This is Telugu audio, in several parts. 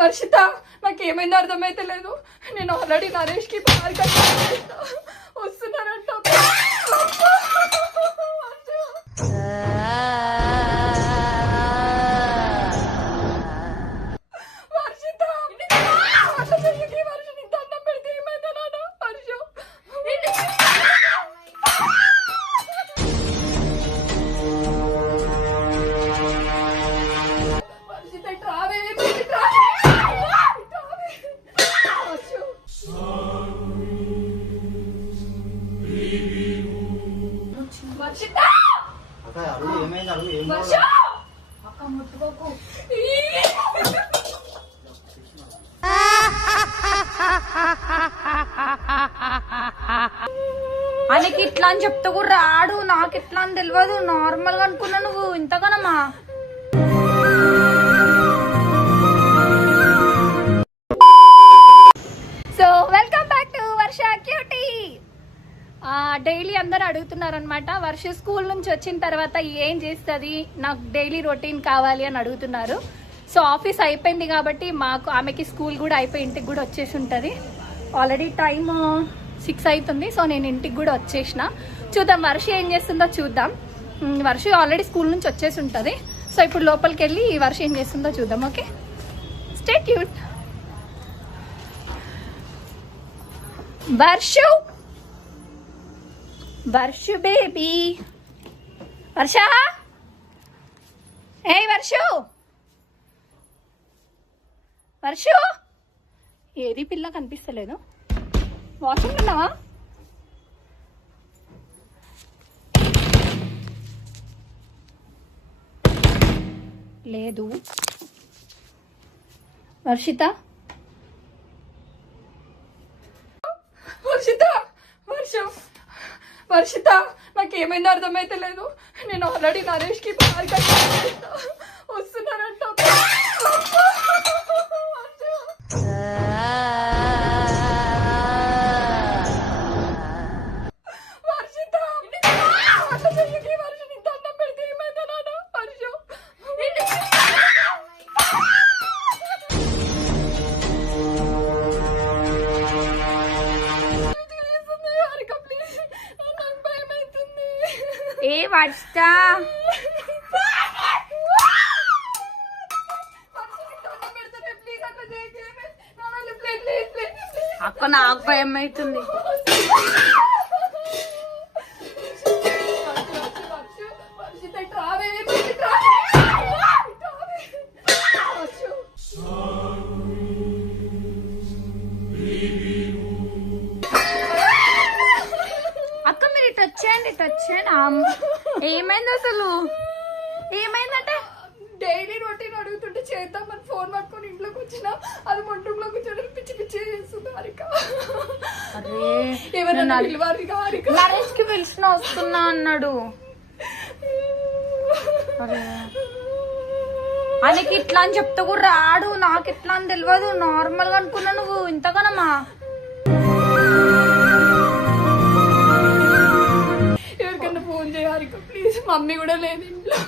వర్షిత నాకేమైందో అర్థమైతే లేదు. నేను ఆల్రెడీ నరేష్ కి వస్తున్నారంట. ఆయనకి ఇట్లా అని చెప్తా కూడా రాడు. నాకు ఇట్లా అని తెలియదు. నార్మల్ గా అనుకున్నా. నువ్వు ఇంతగానమ్మా. So welcome back to Varsha cutie. Daily అందరు అడుగుతున్నారు అనమాట, వర్ష స్కూల్ నుంచి వచ్చిన తర్వాత ఏం చేస్తుంది, నాకు డైలీ రొటీన్ కావాలి అని అడుగుతున్నారు. సో ఆఫీస్ అయిపోయింది కాబట్టి ఆమెకి స్కూల్ కూడా అయిపోయి ఇంటికి కూడా వచ్చేసి ఉంటుంది. ఆల్రెడీ టైం 6 అవుతుంది. సో నేను ఇంటికి కూడా వచ్చేసిన. చూద్దాం వర్ష ఏం చేస్తుందో చూద్దాం. వర్ష ఆల్రెడీ స్కూల్ నుంచి వచ్చేసి ఉంటుంది. సో ఇప్పుడు లోపలికి వెళ్ళి వర్ష ఏం చేస్తుందో చూద్దాం. Okay, stay tune. Varshu baby, Varsha, ఏ వర్షు ఏది పిల్ల కనిపిస్తలేదు. వాష్రూమ్ ఉన్నావా? లేదు. వర్షిత, వర్షిత నాకేమైందో అర్థమైతే లేదు. నేను ఆల్రెడీ నరేష్ కి వస్తున్నారంట. ఏ వర్ష, అక్క నాకు భయం అవుతుంది. అక్క మీరు ఇటు వచ్చేయండి, ఇటు వచ్చేయండి. ఏమైంది అసలు? ఏమైందంటే డైలీ రొటీన్ అడుగుతుంటే చేద్దామని ఫోన్ పట్టుకొని ఇంట్లోకి వచ్చిన, అది మొంటంలో కూర్చోడం పిచ్చి పిచ్చి చేస్తుంది. ఏమైనా నరేష్ కి పిలిచిన వస్తున్నా అన్నాడు. ఆయనకి ఇట్లా అని చెప్తా కూడా రాడు. నాకు ఇట్లా అని తెలియదు. నార్మల్ గా అనుకున్నా. నువ్వు ఇంతగానమ్మా. ఎవరికన్నా ఫోన్ చేయాలి ప్లీజ్. మమ్మీ కూడా లేదు ఇంట్లో.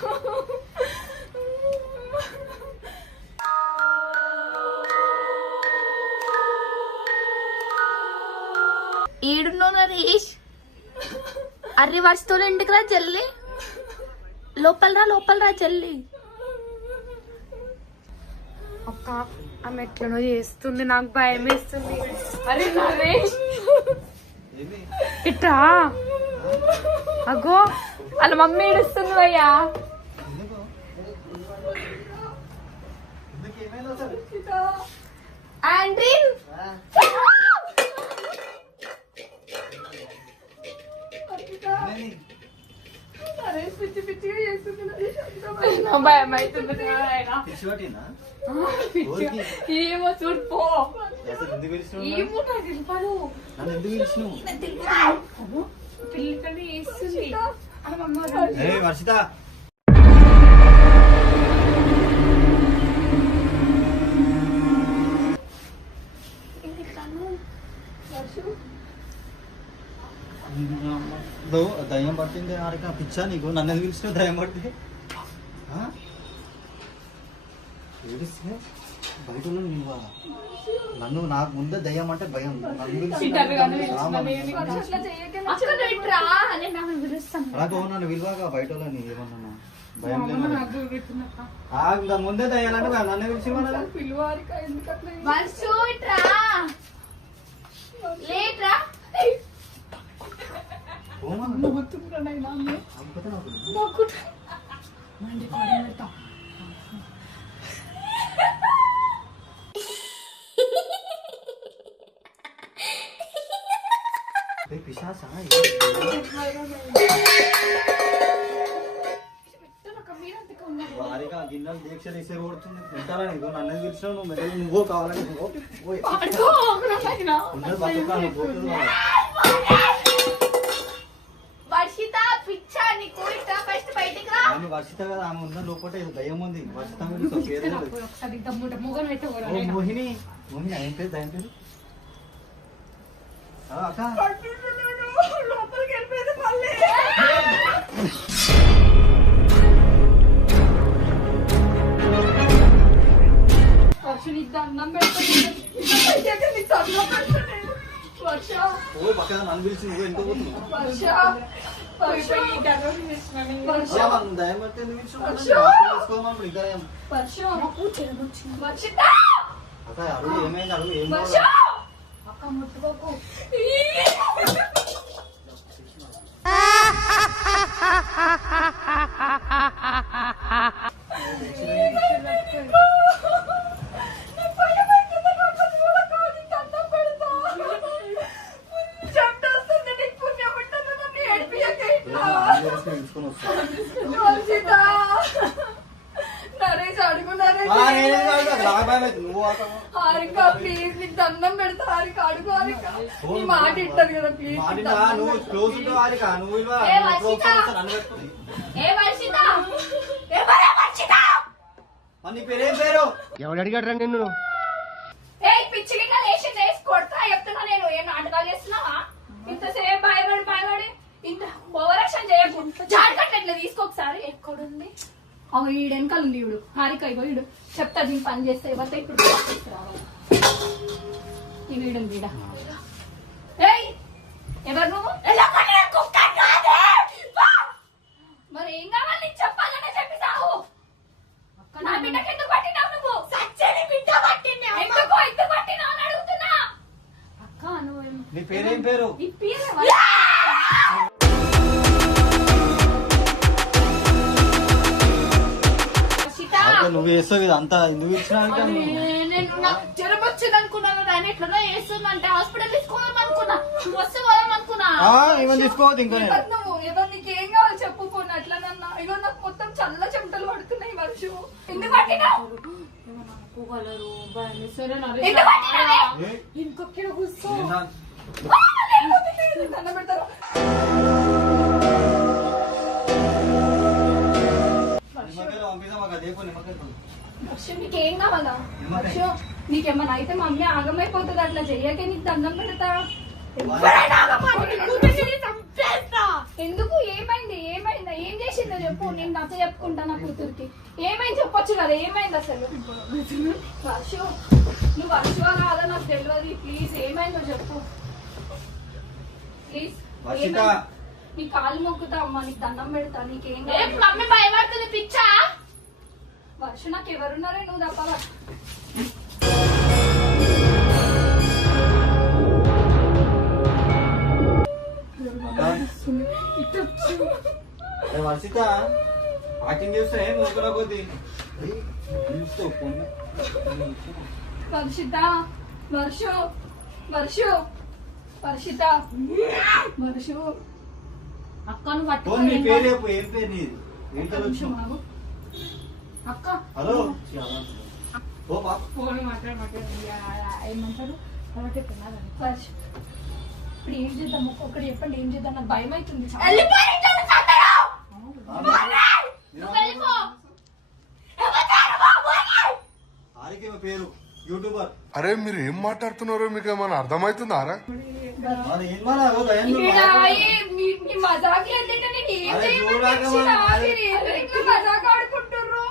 ఏడున్నో నరేష్? అర్రి వర్షతో ఇంటికి రా చెల్లి. లోపల రా చెల్లి. అక్క ఆమె ఎట్లనో చేస్తుంది. నాకు భయం వేస్తుంది. అరే నరేష్ ఇట్రా. అగో వాళ్ళ మమ్మీ ఏడుస్తుంది అయ్యా. ఆండ్రీన్ పిచ్చి పిచ్చిగా చేస్తుంది. భయం అవుతుంది. ఏమో చూడుపో. ఏమో నాకు తెలియదు. పిల్లకని వేస్తుంది. వర్షిత దయ్యం పట్టింది. ఆడికి పిచ్చా నీకు? నన్ను ఎందుకు పిలిచిన? దయ్యం పడితే ఏడిస్తే బయట ఉన్నాను నిల్వా. నన్ను నాకు ముందే దయ్యం అంటే భయం. నన్ను పిలిచి అట్లా చేయకే అక్క నువ్వు ఇట్రా అని నన్ను పిలుస్తాను. అలాగే నన్ను విలువగా బయట వాళ్ళని ఏమన్నా భయం లేదు. ఇంకా ముందే దయ్యాలంటే నన్ను పిలిచి పిలువారిక ఎందుకట్లా వర్షు ఇట్రా లేట్రా నవ్వుతుండ్రనైనా నాకు పిశాసా వారిగా గిన్నెలు దీక్షలు వేసే కొడుతుంది తింటారా నీకు నన్ను పిలిచినావు నువ్వు మెడలు నువ్వు కావాలని వర్షిత పిచ్చా నీకు ఇట్రా ఫస్ట్ బయటికి రా. ఆమె వర్షిత కదా ఆమె ఉన్న లోపల ఏదో దయ్యం ఉంది. వర్షిత మీద ఒకసారి మొగం అయితే మోహిని మోహిని ఆయన పేరు దాని పేరు అక్క లోపలికి వెళ్ళిపోయింది మళ్ళీ. వర్షం నీకు దండం పెడతాను. వర్ష ఓ పక్కన నన్ను పిలిచి నువ్వు ఎంత పోతున్నావు వర్ష వర్ష వర్ష దయ్యం పడితే ఎందుకు పిలిచినావు? ఇంకా వర్ష వర్షిత అక్క అడుగు ఏమైంది అడుగు ఏం వర్ష అక్క ముట్టుకోకు. నరేష్ అడుగు నరేష్ హారిక ప్లీజ్ నీకు దండం పెడతా హారిక అడుగు హారిక నీ మాట ఇట్టదు కదా ప్లీజ్ పేరేం పేరు ఎవడు అడిగాడు రా నిన్ను? పిచ్చిగా లేచి వేసి కొడతా చెప్తున్నా నేను ఏం నాటకాలు చేస్తున్నావా? ఇంతసేపు భయపడి ఇంత ఓవరాక్షన్ చేయకుండా జాడకట్ల తీసుకోకసారి ఎక్కడుంది అవి ఈడెనకాల ఉంది ఈడు హారిక ఇగో ఈడు చెప్తా దీన్ని పని చేస్తే ఎవరితో ఇప్పుడు రావాలి ఈడు ఈడ ఏయ్ ఎవరు నువ్వు మరి ఏం కావాలి నీకు చెప్పాలనే చెప్పి సాగు నా బిడ్డకి ఎందుకు పట్టినావు నువ్వు సచ్చని బిడ్డ పట్టినా ఎందుకు పట్టినావు అని అడుగుతున్నా అక్క నువ్వు నీ పేరేం పేరు నీ పేరు నువ్వు వేస్తావు ఇది అంతా ఎందుకు ఇచ్చినా నేను నాకు జ్వరం వచ్చింది అనుకున్నాను నేను ఎట్లనో వేస్తుందంటే హాస్పిటల్ తీసుకోదాం అనుకున్నా నువ్వు వస్తే పోదాం అనుకున్నా ఏమని తీసుకోవద్దు ఇంకా నువ్వు ఏదో నీకు ఏం కావాలి చెప్పుకోను అట్లనన్నా ఇగో నాకు మొత్తం చల్ల చెమటలు పడుతున్నాయి వర్షం ఎందుకు పట్టినావు ఇంకొక్కడ కూర్చో దండం పెడతారు వర్షం నీకేం కావాలా వర్షం నీకేమన్నా అయితే మా అమ్మ ఆగమైపోతుంది అట్లా చెయ్యకే నీకు దండం పెడతా ఎందుకు ఏమైంది ఏమైందా ఏం చేసిందో చెప్పు నేను నచ్చ చెప్పుకుంటా నా కూతురికి ఏమైంది చెప్పొచ్చు కదా ఏమైంది అసలు వర్షం నువ్వు వర్షవా కాదా నాకు తెలియదు ప్లీజ్ ఏమైందో చెప్పు ప్లీజ్ నీ కాలు మొక్కుతా అమ్మా నీకు దండం పెడతా నీకేం మమ్మీ భయపడుతుంది పిచ్చా వర్ష నాకు ఎవరున్నారే నువ్వు తప్ప వర్షిత యాక్టింగ్ చేస్తే మూకల కొద్ది వర్షిత వర్షు వర్షు వర్షిత వర్షు అక్కను పట్టుకో నీ పేరు చెప్పు ఏం పేరు నీది ఏం పేరు నిమిషం అక్క హలో ఓ పాప ఫోన్ ఏమంటారు వర్ష ఇప్పుడు ఏం చేద్దాం ఒక్కొక్కటి చెప్పండి ఏం చేద్దాం నాకు భయం అవుతుంది ఆరికేమ పేరు యూట్యూబర్ అరే మీరు ఏం మాట్లాడుతున్నారో మీకు ఏమైనా అర్థమవుతుందా రా? మజాక్ మజాక్ ఆడుకుంటుర్రు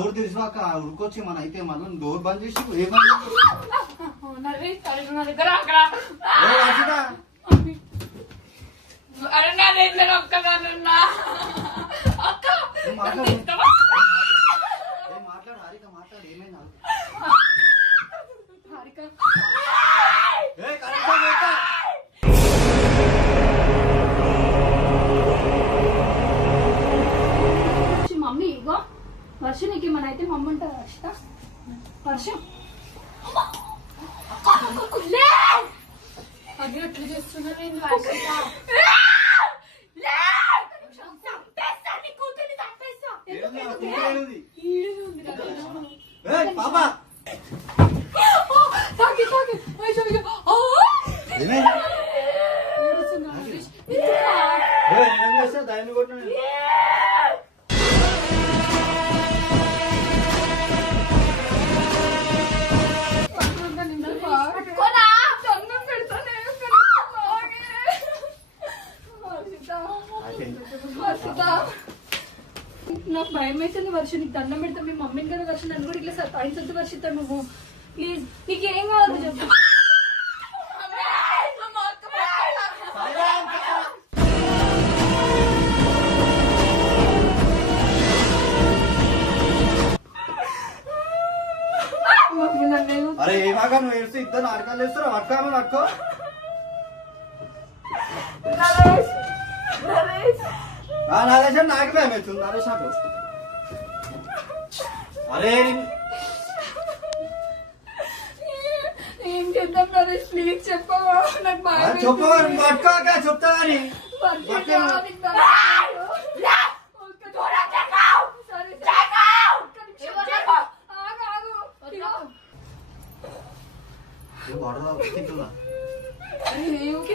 డోర్ తెరిచాక ఉరుకొచ్చి మన అయితే మళ్ళీ డోర్ బంద్ చేసి ఏమన్నా నరేష్ అరే నా దగ్గర అక్కడ అరే నా దగ్గర ఒక్కదానున్నా అక్క మాట్లాడు హారిక మాట్లాడు ఏమైనా మమ్మీ ఇగో వర్షం నీకు ఏమైనా అయితే మమ్మీ ఉంటుంది వర్షిత వర్షం అది ఎట్లా చేస్తున్నా నేను పాపా దాన్ని కొట్టిన నాకు భయం వేసింది వర్షం నీకు దండం పెడతా మీ మమ్మీని కదా వర్షం నన్ను కూడా ఇట్లా సతాయించొద్దు వర్షిత నువ్వు ప్లీజ్ నీకేం కావాలి చెప్పు అరే ఏమాగా నువ్వు ఏడుస్తూ ఇద్దరు అరకాలు వేస్తారా పట్టుకోమని పట్టుకో నరేష్ నాకు భయం అవుతుంది నరేష్ నాకు అరే ఏం చేద్దాం నరేష్ ప్లీజ్ చెప్పవా నాకు భయం చెప్పు పట్టుకోక చెప్తా కానీ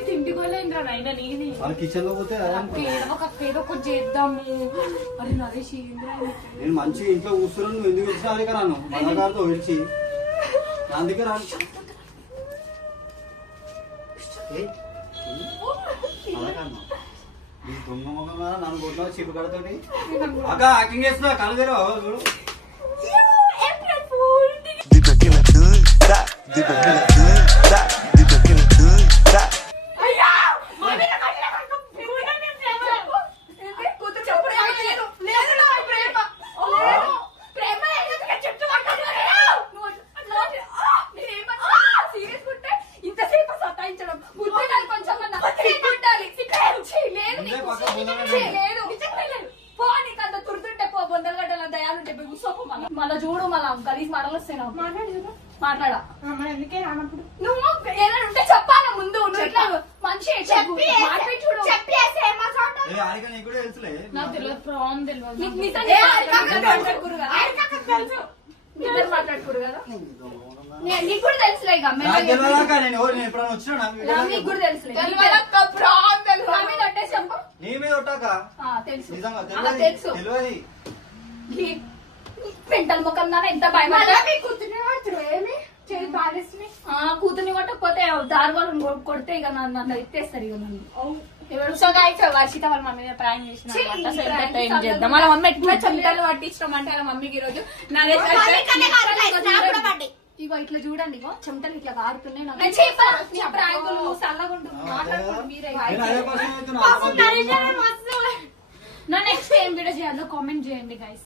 తిండిపోలేంద్రా నాయన నేనే వాళ్ళ కిచెన్ లో పోతే ఏదో ఒకటి చేద్దాము అరే నరేష్ ఏంద్రా నేను మంచి ఇంట్లో కూర్చున్నాను నువ్వు ఎందుకు వచ్చినా అదే నన్ను మగారితో విడిచి నా దగ్గర దొంగ మొగం నన్ను కొట్టినా చిప్పు కడతాడు అక్క యాక్టింగ్ చేస్తున్నా కళ్ళు తెరవా చూడు మళ్ళా చూడు మళ్ళా గలీజ్ మాటలు వస్తాయి నాకు మాట్లాడా ఎందుకే రానప్పుడు నువ్వు ఏదైనా ఉంటే చెప్పాలా ముందు నువ్వు ఇట్లా మంచి మాట్లాడి చూడు హారిక నీకు కూడా తెలుసులే నాకు తెలియదు ప్రాన్ తెలియదు నీకు నిజంగా మాట్లాడుకోరు కదా ఇద్దరు మాట్లాడుకోరు కదా నీకు కూడా తెలుసులే ఇక నాకు తెలియదాక నేను ఎప్పుడైనా వచ్చినా నీకు కూడా తెలుసులే ప్రాన్ తెలుసు నా మీద ఒట్టేసి చెప్పు నీ మీద కొట్టాక తెలుసు నిజంగా అలా తెలుసు తెలియదు పెంటల్ ముఖం నాన్న ఎంత భయపడ్డా కూతుర్ని కొట్టకపోతే దారువాళ్ళు కొడితే ఇక నన్ను ఎత్తేస్తారు ఇక నన్ను సో గైస్ వర్షిత వాళ్ళ మమ్మీ మీద ప్రాంక్ చేసిన వాళ్ళ మమ్మీ ఎట్లా చెమటలు పట్టించడం వాళ్ళ మమ్మీకి ఈ రోజు ఇగో ఇట్లా చూడండి ఇగో చెమటలు ఇట్లా కారుతున్నాయి నాకు ప్రాంకులు చల్లగుండు మాట్లాడుకోండి మీరే నా నెక్స్ట్ ఏం వీడియో చేయాలో కామెంట్ చేయండి గైస్